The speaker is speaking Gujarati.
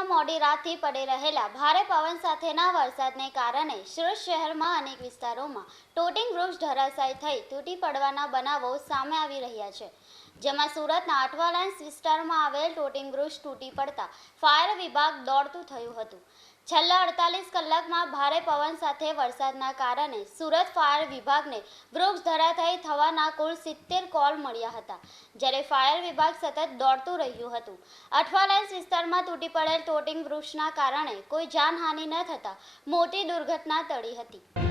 સુરતમાં મોડી રાતથી પડી રહેલા ભારે પવન સાથેના વરસાદને કારણે સુરત શહેરમાં અનેક વિસ્તારોમાં તૂટિંગ વૃક્ષ ધરાશાયી થઈ તૂટી પડવાના બનાવો સામે આવી રહ્યા છે, જેમાં સુરતના અઠવાલાઇન્સ વિસ્તારમાં આવેલ તૂટિંગ વૃક્ષ તૂટી પડતા ફાયર વિભાગ દોડતું થયું હતું। છેલ્લા 48 કલાકમાં ભારે પવન સાથે વરસાદના કારણે સુરત ફાયર વિભાગને વૃક્ષ ધરાશાયી થવાના કુલ 70 કોલ મળ્યા હતા, જ્યારે ફાયર વિભાગ સતત દોડતું રહ્યું હતું। અઠવાલાઇન્સ વિસ્તારમાં તૂટી પડેલ તૂટિંગ વૃક્ષના કારણે કોઈ જાનહાનિ ન થતાં મોટી દુર્ઘટના ટળી હતી।